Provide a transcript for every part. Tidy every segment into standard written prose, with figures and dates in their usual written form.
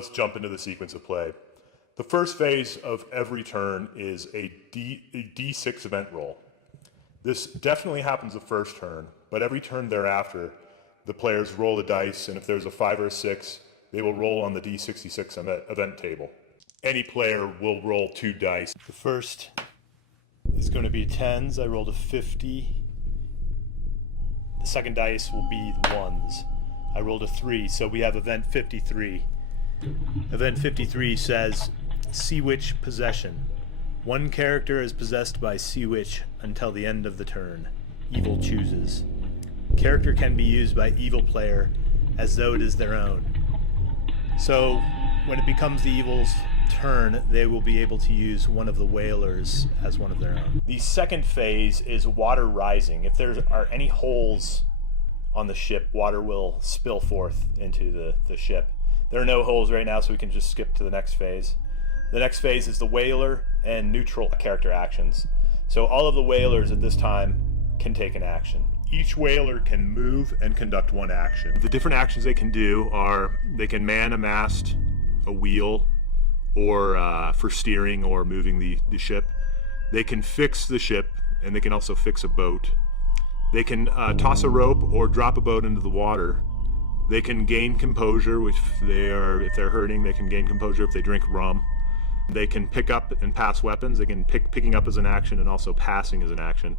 let's jump into the sequence of play. The first phase of every turn is a D6 event roll. This definitely happens the first turn, but every turn thereafter, the players roll the dice, and if there's a 5 or a 6, they will roll on the D66 event table. Any player will roll 2 dice. The first is going to be 10s. I rolled a 50. The second dice will be 1s. I rolled a 3, so we have event 53. Event 53 says, Sea Witch Possession. One character is possessed by Sea Witch until the end of the turn. Evil chooses. Character can be used by evil player as though it is their own. So when it becomes the evil's turn, they will be able to use one of the whalers as one of their own. The second phase is water rising. If there are any holes on the ship, water will spill forth into the ship. There are no holes right now, so we can just skip to the next phase. The next phase is the whaler and neutral character actions. So all of the whalers at this time can take an action. Each whaler can move and conduct one action. The different actions they can do are they can man a mast, a wheel, or for steering or moving the ship. They can fix the ship, and they can also fix a boat. They can toss a rope or drop a boat into the water. They can gain composure, which if they're hurting, they can gain composure if they drink rum. They can pick up and pass weapons. They can picking up as an action and also passing as an action.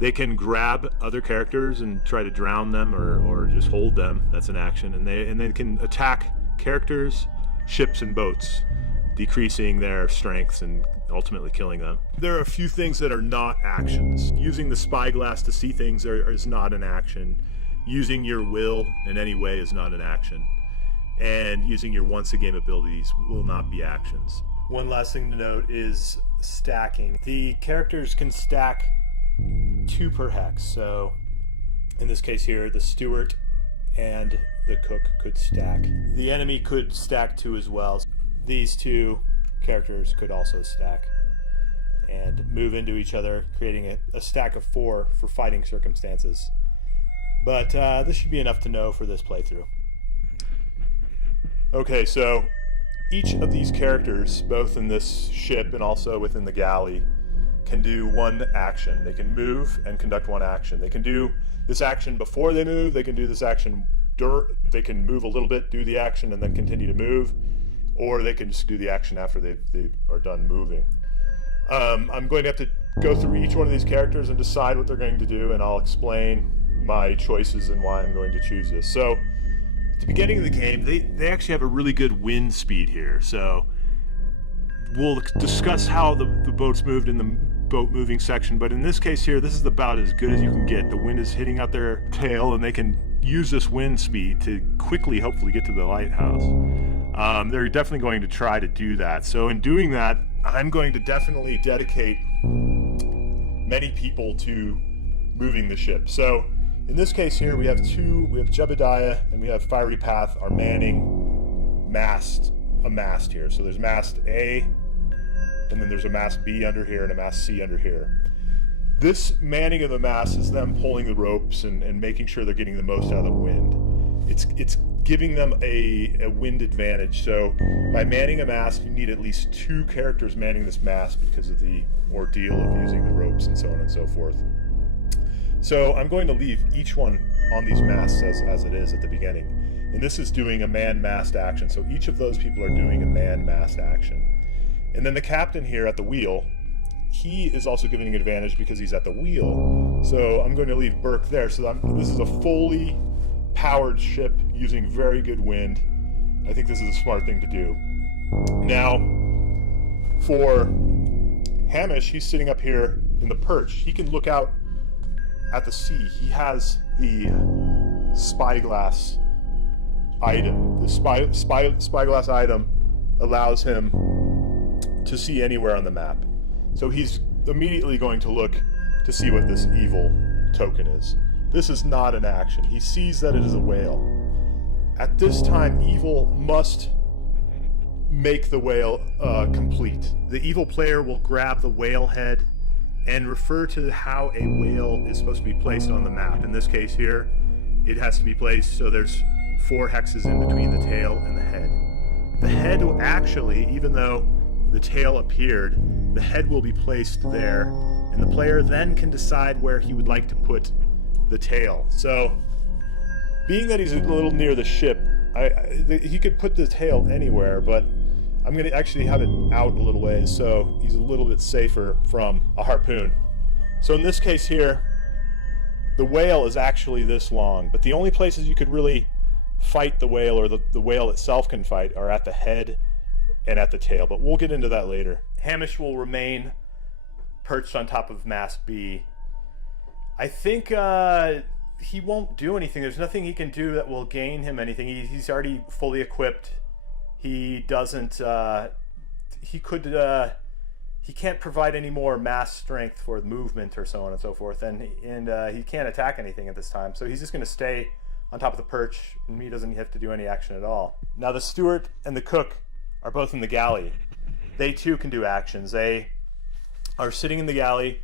They can grab other characters and try to drown them or just hold them. That's an action. And they can attack characters, ships, and boats, decreasing their strengths and ultimately killing them. There are a few things that are not actions. Using the spyglass to see things is not an action. Using your will in any way is not an action. And using your once-a-game abilities will not be actions. One last thing to note is stacking. The characters can stack 2 per hex. So in this case here, the steward and the cook could stack. The enemy could stack 2 as well. These 2 characters could also stack and move into each other, creating a stack of 4 for fighting circumstances. But this should be enough to know for this playthrough. Okay, so each of these characters, both in this ship and also within the galley, can do one action. They can move and conduct one action. They can do this action before they move. They can do this action they can move a little bit, do the action, and then continue to move. Or they can just do the action after they are done moving. I'm going to have to go through each one of these characters and decide what they're going to do, and I'll explain my choices and why I'm going to choose this. So at the beginning of the game, they actually have a really good wind speed here. So we'll discuss how the boats moved in the boat moving section, but in this case here, this is about as good as you can get. The wind is hitting out their tail, and they can use this wind speed to quickly, hopefully, get to the lighthouse. They're definitely going to try to do that. So in doing that, I'm going to definitely dedicate many people to moving the ship. So in this case here, we have Jebediah and we have Fiery Path are manning a mast here. So there's mast A, and then there's a mast B under here and a mast C under here. This manning of the mast is them pulling the ropes and making sure they're getting the most out of the wind. It's giving them a wind advantage. So by manning a mast, you need at least 2 characters manning this mast because of the ordeal of using the ropes and so on and so forth. So I'm going to leave each one on these masts as it is at the beginning. And this is doing a man-mast action. So each of those people are doing a man-mast action. And then the captain here at the wheel, he is also giving an advantage because he's at the wheel. So I'm going to leave Burke there. So this is a fully powered ship using very good wind. I think this is a smart thing to do. Now, for Hamish, he's sitting up here in the perch. He can look out at the sea. He has the spyglass item. The spyglass item allows him to see anywhere on the map. So he's immediately going to look to see what this evil token is. This is not an action. He sees that it is a whale. At this time, evil must make the whale complete. The evil player will grab the whale head and refer to how a whale is supposed to be placed on the map. In this case here, it has to be placed so there's 4 hexes in between the tail and the head. The head will actually, even though the tail appeared, the head will be placed there, and the player then can decide where he would like to put the tail. So, being that he's a little near the ship, he could put the tail anywhere, but I'm going to actually have it out a little ways so he's a little bit safer from a harpoon. So in this case here, the whale is actually this long, but the only places you could really fight the whale, or the whale itself can fight, are at the head and at the tail, but we'll get into that later. Hamish will remain perched on top of mast B. I think he won't do anything. There's nothing he can do that will gain him anything. He's already fully equipped. He doesn't, he can't provide any more mass strength for movement or so on and so forth, and he can't attack anything at this time, so he's just going to stay on top of the perch, and he doesn't have to do any action at all. Now the steward and the cook are both in the galley. They too can do actions. They are sitting in the galley.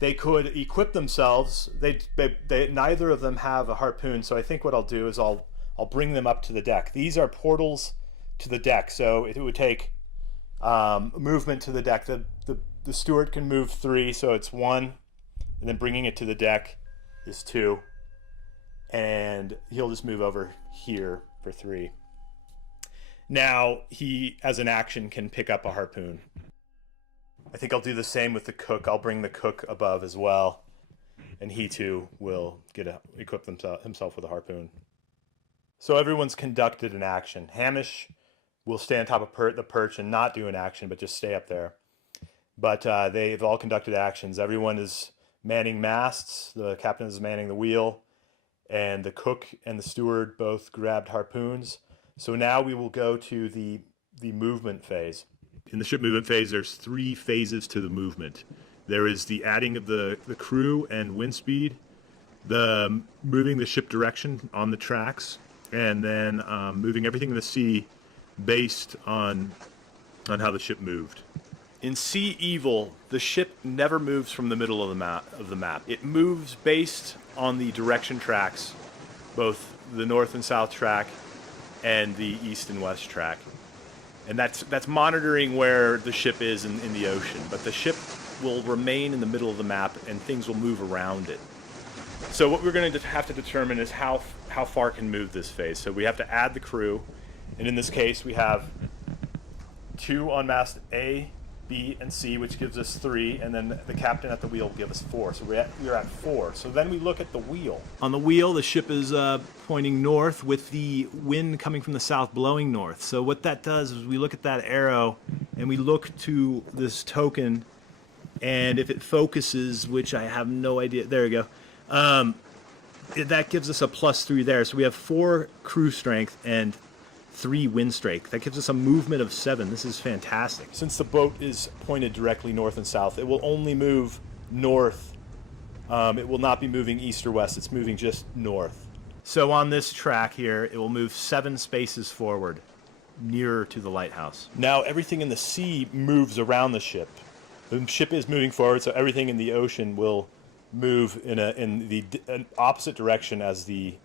They could equip themselves. Neither of them have a harpoon, so I think what I'll do is I'll bring them up to the deck. These are portals to the deck, so it would take movement to the deck. The steward can move 3, so it's 1, and then bringing it to the deck is 2, and he'll just move over here for 3. Now he, as an action, can pick up a harpoon. I think I'll do the same with the cook. I'll bring the cook above as well, and he too will equip himself with a harpoon. So everyone's conducted an action. Hamish will stay on top of the perch and not do an action, but just stay up there. But they've all conducted actions. Everyone is manning masts. The captain is manning the wheel, and the cook and the steward both grabbed harpoons. So now we will go to the movement phase. In the ship movement phase, there's 3 phases to the movement. There is the adding of the crew and wind speed, the moving the ship direction on the tracks, and then moving everything in the sea based on how the ship moved. In Sea Evil, the ship never moves from the middle of the map. It moves based on the direction tracks, both the north and south track and the east and west track. And that's monitoring where the ship is in the ocean. But the ship will remain in the middle of the map, and things will move around it. So what we're going to have to determine is how far can move this phase. So we have to add the crew, and in this case we have 2 on mast A, B, and C, which gives us 3, and then the captain at the wheel will give us 4. So we're at 4. So then we look at the wheel. On the wheel, the ship is pointing north with the wind coming from the south blowing north. So what that does is we look at that arrow and we look to this token, and if it focuses, which I have no idea, there we go, that gives us a +3 there. So we have 4 crew strength and 3 wind strength. That gives us a movement of 7. This is fantastic. Since the boat is pointed directly north and south, it will only move north. It will not be moving east or west. It's moving just north. So on this track here, it will move 7 spaces forward, nearer to the lighthouse. Now everything in the sea moves around the ship. The ship is moving forward, so everything in the ocean will move in an opposite direction as the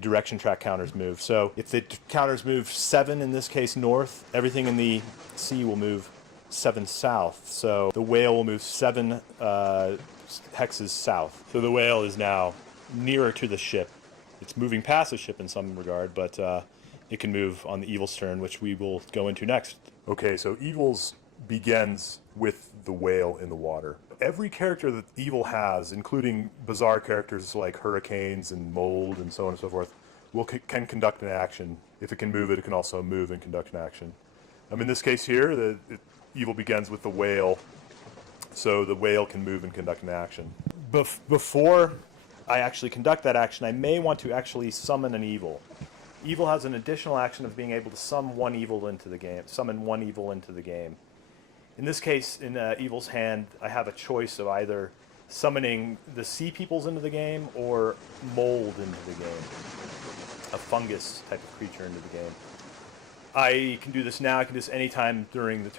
direction track counters move. So if the counters move 7, in this case north, everything in the sea will move 7 south. So the whale will move 7 hexes south. So the whale is now nearer to the ship. It's moving past the ship in some regard, but it can move on the Evil's turn, which we will go into next. Okay, so Evil's begins with the whale in the water. Every character that Evil has, including bizarre characters like hurricanes and mold and so on and so forth, can conduct an action. If it can move it can also move and conduct an action. In this case here, Evil begins with the whale, so the whale can move and conduct an action. Before I actually conduct that action, I may want to actually summon an Evil. Evil has an additional action of being able to summon one evil into the game. In this case, in Evil's hand, I have a choice of either summoning the sea peoples into the game or mold into the game. A fungus type of creature into the game. I can do this now. I can do this anytime during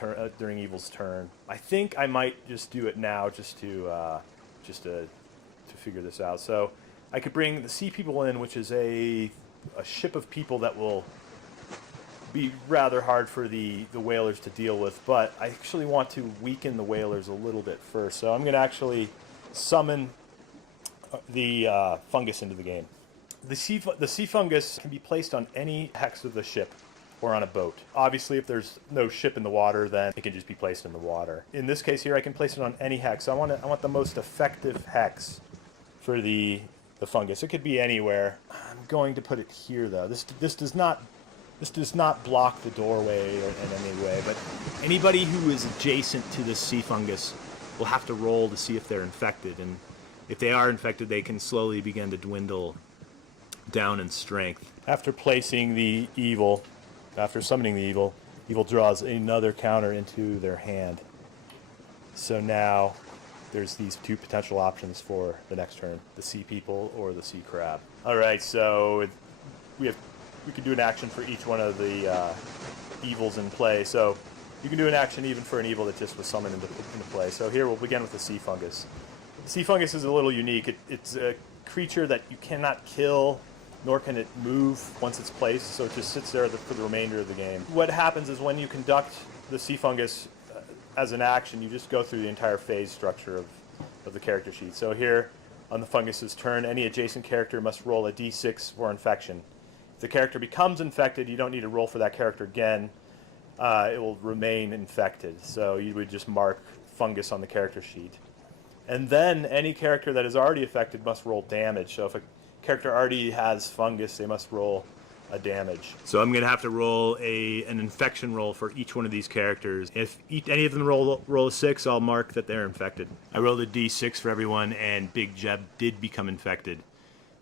Evil's turn. I think I might just do it now, just to figure this out. So I could bring the sea people in, which is a ship of people that will be rather hard for the whalers to deal with, but I actually want to weaken the whalers a little bit first. So I'm going to actually summon the fungus into the game. The sea fungus can be placed on any hex of the ship or on a boat. Obviously, if there's no ship in the water, then it can just be placed in the water. In this case here, I can place it on any hex. I want the most effective hex for the fungus. It could be anywhere. I'm going to put it here, though. This does not block the doorway in any way, but anybody who is adjacent to the sea fungus will have to roll to see if they're infected, and if they are infected, they can slowly begin to dwindle down in strength. After placing the evil, after summoning the evil draws another counter into their hand. So now there's these two potential options for the next turn, the sea people or the sea crab. All right, so we could do an action for each one of the evils in play. So you can do an action even for an evil that just was summoned into play. So here we'll begin with the sea fungus. The sea fungus is a little unique. It's a creature that you cannot kill, nor can it move once it's placed, so it just sits there for the remainder of the game. What happens is when you conduct the sea fungus as an action, you just go through the entire phase structure of the character sheet. So here, on the fungus's turn, any adjacent character must roll a d6 for infection. If the character becomes infected, you don't need to roll for that character again. It will remain infected. So you would just mark fungus on the character sheet. And then any character that is already affected must roll damage. So if a character already has fungus, they must roll a damage. So I'm going to have to roll an infection roll for each one of these characters. If any of them roll a 6, I'll mark that they're infected. I rolled a d6 for everyone, and Big Jeb did become infected.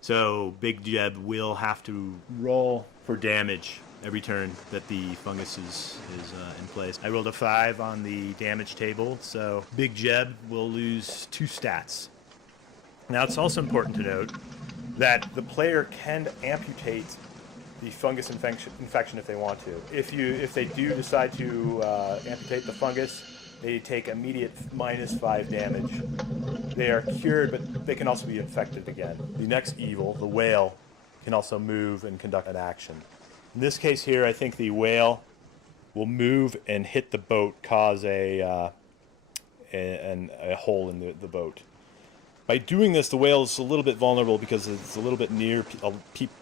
So Big Jeb will have to roll for damage every turn that the fungus is in place. I rolled a 5 on the damage table, so Big Jeb will lose 2 stats. Now it's also important to note that the player can amputate the fungus infection if they want to. If they do decide to amputate the fungus, they take immediate -5 damage. They are cured, but they can also be infected again. The next evil, the whale, can also move and conduct an action. In this case here, I think the whale will move and hit the boat, cause a hole in the boat. By doing this, the whale is a little bit vulnerable because it's a little bit near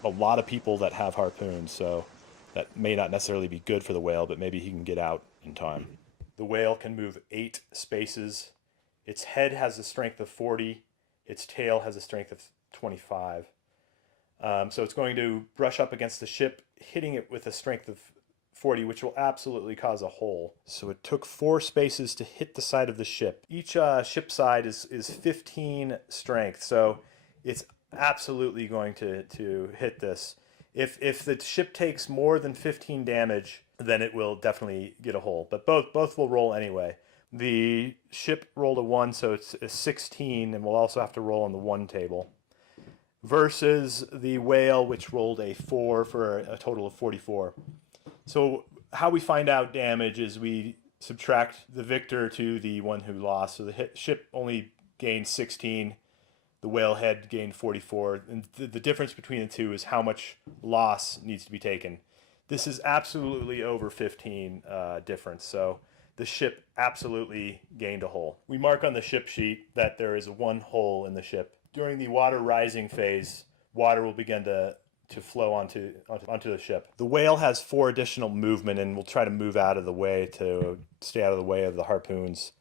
a lot of people that have harpoons, so that may not necessarily be good for the whale, but maybe he can get out in time. The whale can move 8 spaces. Its head has a strength of 40. Its tail has a strength of 25. So it's going to brush up against the ship, hitting it with a strength of 40, which will absolutely cause a hole. So it took 4 spaces to hit the side of the ship. Each ship side is 15 strength, so it's absolutely going to hit this. If the ship takes more than 15 damage, then it will definitely get a hole. But both will roll anyway. The ship rolled a 1, so it's a 16, and we'll also have to roll on the 1 table. Versus the whale, which rolled a 4 for a total of 44. So how we find out damage is we subtract the victor to the one who lost. So the ship only gained 16, the whale head gained 44, and the difference between the two is how much loss needs to be taken. This is absolutely over 15 difference, so the ship absolutely gained a hole. We mark on the ship sheet that there is 1 hole in the ship. During the water rising phase, water will begin to flow onto the ship. The whale has 4 additional movement and will try to move out of the way to stay out of the way of the harpoons.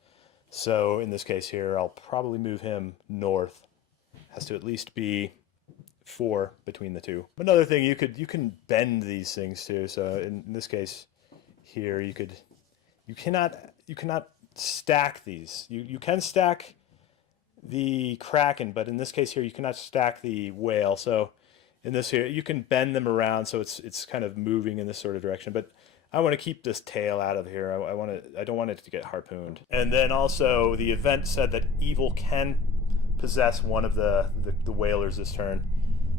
So in this case here, I'll probably move him north. Has to at least be 4 between the two. Another thing, you can bend these things too. So in this case here, you cannot stack these. You can stack the kraken, but in this case here, you cannot stack the whale. So in this here, you can bend them around so it's kind of moving in this sort of direction. But I want to keep this tail out of here. I don't want it to get harpooned. And then also the event said that evil can possess one of the whalers this turn.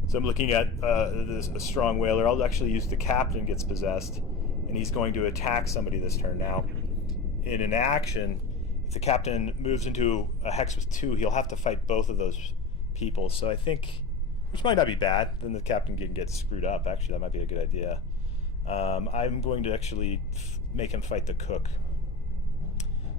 So I'm looking at a strong whaler. I'll actually use the captain gets possessed, and he's going to attack somebody this turn. Now, in an action, if the captain moves into a hex with 2, he'll have to fight both of those people. So I think, which might not be bad, then the captain can get screwed up. Actually, that might be a good idea. I'm going to actually make him fight the cook.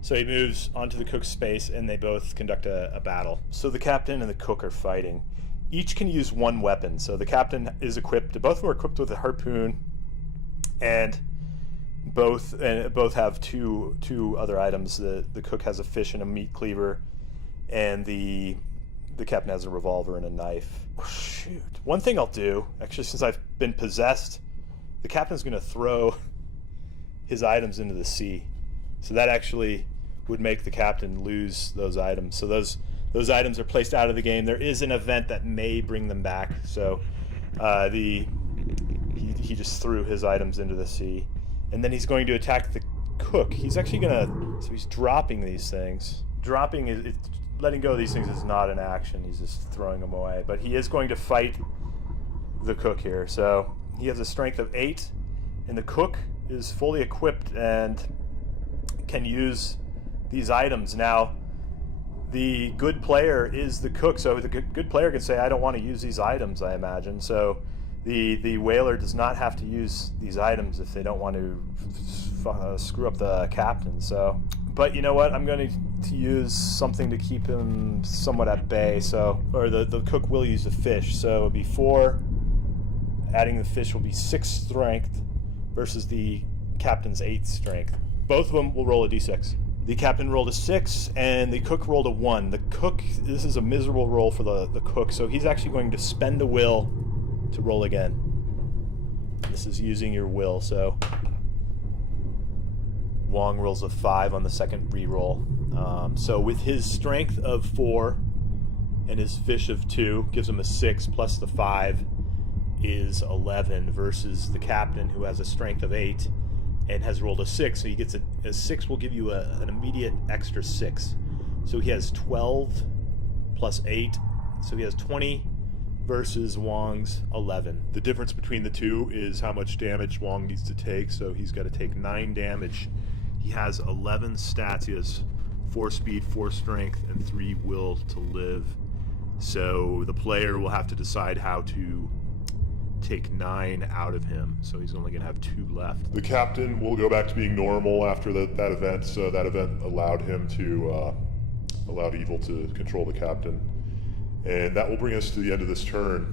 So he moves onto the cook's space, and they both conduct a battle. So the captain and the cook are fighting. Each can use one weapon. So the captain is equipped. Both of them are equipped with a harpoon, and both have two other items. The cook has a fish and a meat cleaver, and the captain has a revolver and a knife. Oh, shoot. One thing I'll do, actually, since I've been possessed, the captain's going to throw his items into the sea. So that actually would make the captain lose those items. So those items are placed out of the game. There is an event that may bring them back. So he just threw his items into the sea. And then he's going to attack the cook. He's actually so he's dropping these things. Letting go of these things is not an action. He's just throwing them away. But he is going to fight the cook here. So he has a strength of 8, and the cook is fully equipped and can use these items. Now, the good player is the cook, so the good player can say, I don't want to use these items, I imagine. So the whaler does not have to use these items if they don't want to screw up the captain. So, but you know what? I'm going to use something to keep him somewhat at bay. So, or the cook will use the fish. So before adding the fish will be 6 strength versus the captain's 8 strength. Both of them will roll a d6. The captain rolled a 6, and the cook rolled a 1. The cook, this is a miserable roll for the cook, so he's actually going to spend a will to roll again. This is using your will, so Wong rolls a 5 on the second re-roll. So with his strength of 4 and his fish of 2, gives him a 6, plus the 5 is 11, versus the captain, who has a strength of 8 and has rolled a 6, so he gets a 6 will give you an immediate extra 6. So he has 12 plus 8, so he has 20 versus Wong's 11. The difference between the two is how much damage Wong needs to take, so he's got to take 9 damage. He has 11 stats. He has 4 speed, 4 strength, and 3 will to live. So the player will have to decide how to take 9 out of him, so he's only going to have 2 left. The captain will go back to being normal after that event, so that event allowed him to, allowed evil to control the captain. And that will bring us to the end of this turn.